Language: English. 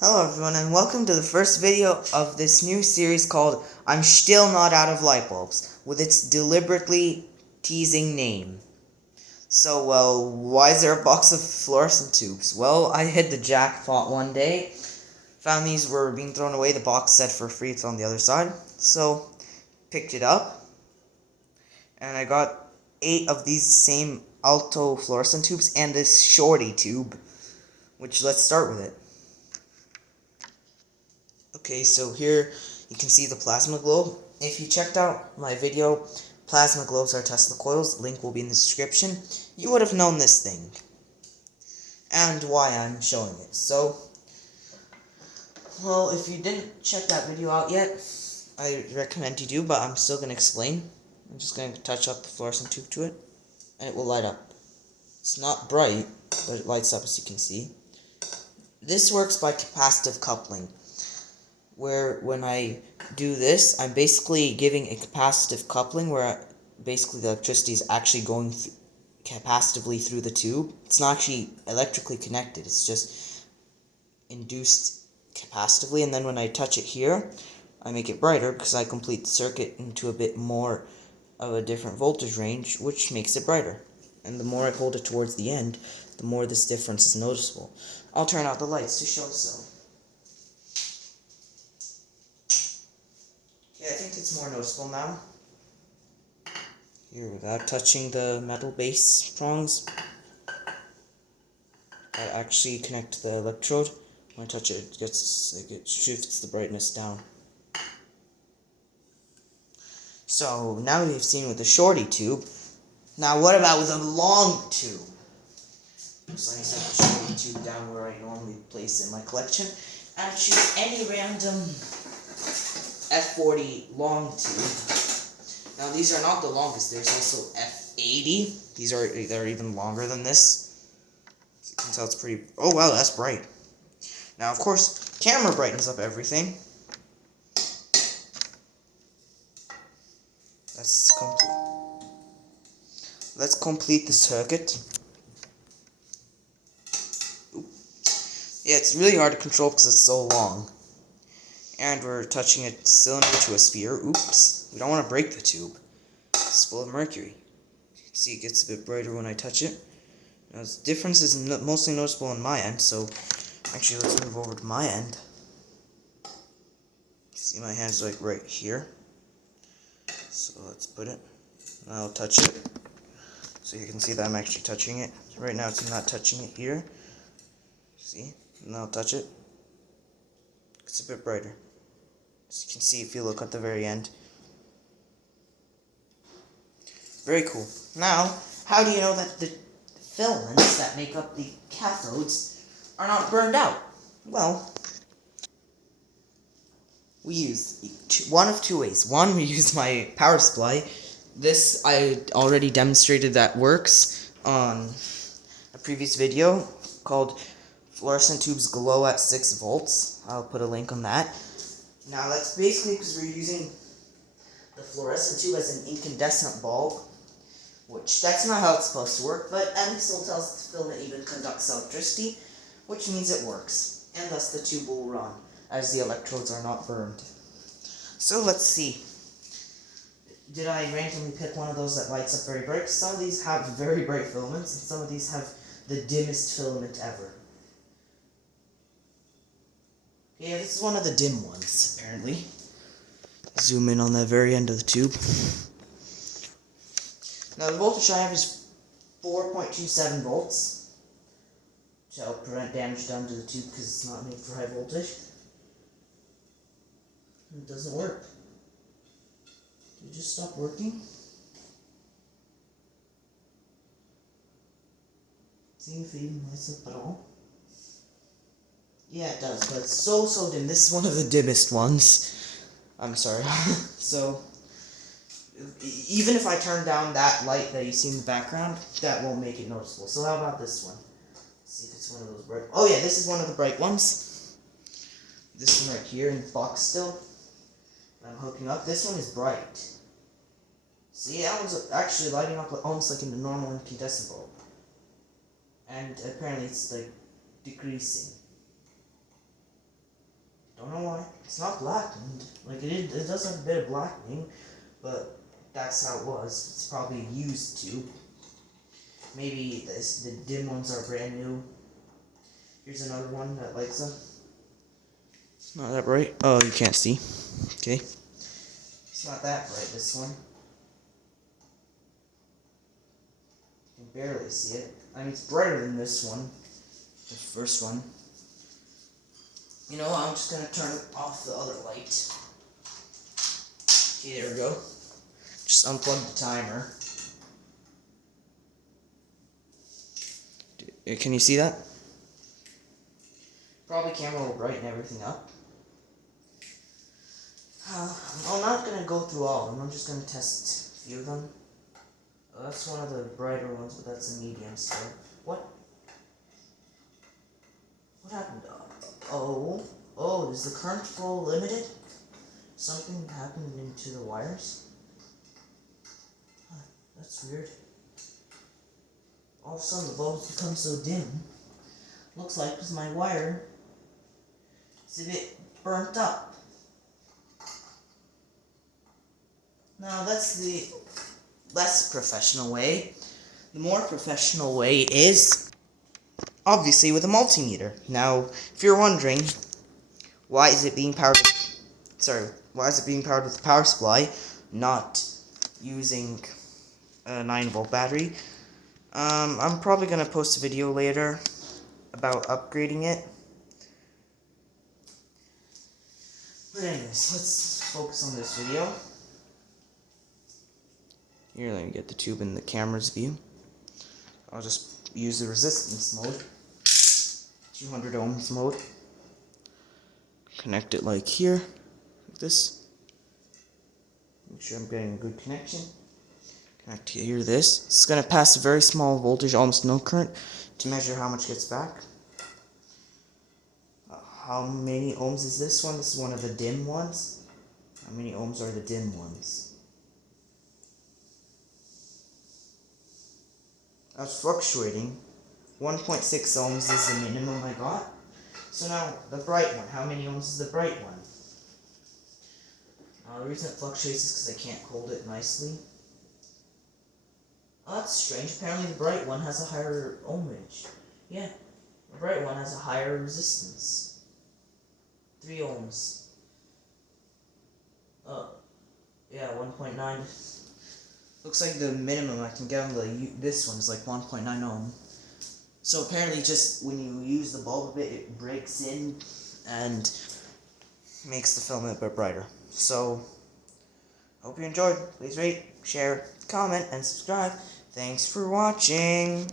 Hello everyone and welcome to the first video of this new series called I'm Still Not Out of Light Bulbs, with its deliberately teasing name. So, why is there a box of fluorescent tubes? Well, I hit the jackpot one day, found these were being thrown away, the box said for free, it's on the other side, so picked it up, and I got 8 of these same Alto fluorescent tubes and this shorty tube, which let's start with it. Okay, so here you can see the plasma globe. If you checked out my video, Plasma Globes are Tesla Coils, link will be in the description, you would have known this thing. And why I'm showing it. So, well, if you didn't check that video out yet, I recommend you do, but I'm still going to explain. I'm just going to touch up the fluorescent tube to it, and it will light up. It's not bright, but it lights up as you can see. This works by capacitive coupling, where when I do this, I'm basically giving a capacitive coupling where basically the electricity is actually going capacitively through the tube. It's not actually electrically connected, it's just induced capacitively, and then when I touch it here, I make it brighter because I complete the circuit into a bit more of a different voltage range, which makes it brighter. And the more I hold it towards the end, the more this difference is noticeable. I'll turn out the lights to show so. Yeah, I think it's more noticeable now. Here, without touching the metal base prongs, I actually connect the electrode. When I touch it, it shifts the brightness down. So, now we've seen with the shorty tube. Now, what about with a long tube? So let me set the shorty tube down where I normally place it in my collection, and choose any random F40 long tube. Now these are not the longest, there's also F80. They're even longer than this. As you can tell it's pretty, oh wow, that's bright. Now of course, camera brightens up everything. Let's complete the circuit. Oop. Yeah, it's really hard to control because it's so long. And we're touching a cylinder to a sphere. Oops. We don't want to break the tube. It's full of mercury. You can see it gets a bit brighter when I touch it. Now, the difference is mostly noticeable on my end, so actually let's move over to my end. See, my hand's like right here. So let's put it. Now I'll touch it. So you can see that I'm actually touching it. So right now it's not touching it here. See? And I'll touch it. It's a bit brighter. As you can see if you look at the very end. Very cool. Now, how do you know that the filaments that make up the cathodes are not burned out? Well, we use one of two ways. One, we use my power supply. This I already demonstrated that works on a previous video called Fluorescent Tubes Glow at 6 volts. I'll put a link on that. Now that's basically because we're using the fluorescent tube as an incandescent bulb, which that's not how it's supposed to work, but at least it'll tell us the filament even conducts electricity, which means it works, and thus the tube will run, as the electrodes are not burned. So let's see. Did I randomly pick one of those that lights up very bright? Some of these have very bright filaments, and some of these have the dimmest filament ever. Yeah, this is one of the dim ones, apparently. Zoom in on that very end of the tube. Now the voltage I have is 4.27 volts to help prevent damage done to the tube because it's not made for high voltage. It doesn't work. Did it just stop working? See if it even lights up at all. Yeah, it does, but it's so dim. This is one of the dimmest ones. I'm sorry. So, even if I turn down that light that you see in the background, that won't make it noticeable. So how about this one? Let's see if it's one of those bright... Oh yeah, this is one of the bright ones. This one right here in the box still. I'm hooking up. This one is bright. See, that one's actually lighting up almost like in a normal incandescent bulb. And apparently it's like decreasing. it's not blackened. Like it does have a bit of blackening, but that's how it was. It's probably used to. Maybe the dim ones are brand new. Here's another one that lights up. It's not that bright. Oh, you can't see. Okay. It's not that bright, this one. You can barely see it. I mean, it's brighter than this one. The first one. You know, I'm just gonna turn off the other light. Okay, there we go. Just unplug the timer. Can you see that? Probably camera will brighten everything up. I'm not gonna go through all of them. I'm just gonna test a few of them. Oh, that's one of the brighter ones, but that's a medium still. What? What happened? Oh, is the current flow limited? Something happened into the wires? Huh, that's weird. All of a sudden the bulbs become so dim. Looks like because my wire is a bit burnt up. Now that's the less professional way. The more professional way is obviously with a multimeter. Now, if you're wondering why is it being powered with a power supply, not using a 9-volt battery, I'm probably gonna post a video later about upgrading it. But anyways, let's focus on this video. Here, let me get the tube in the camera's view. I'll just use the resistance mode. 200 ohms mode. Connect it like here, like this. Make sure I'm getting a good connection. Connect here to this. It's going to pass a very small voltage, almost no current, to measure how much gets back. How many ohms is this one? This is one of the dim ones. How many ohms are the dim ones? That's fluctuating. 1.6 ohms is the minimum I got. So now, the bright one. How many ohms is the bright one? The reason it fluctuates is because I can't hold it nicely. Oh, that's strange. Apparently the bright one has a higher ohmage. Yeah, the bright one has a higher resistance. 3 ohms. Oh, yeah, 1.9. Looks like the minimum I can get on this one is like 1.9 ohm. So apparently just when you use the bulb a bit, it breaks in and makes the filament a bit brighter. So, hope you enjoyed. Please rate, share, comment, and subscribe. Thanks for watching.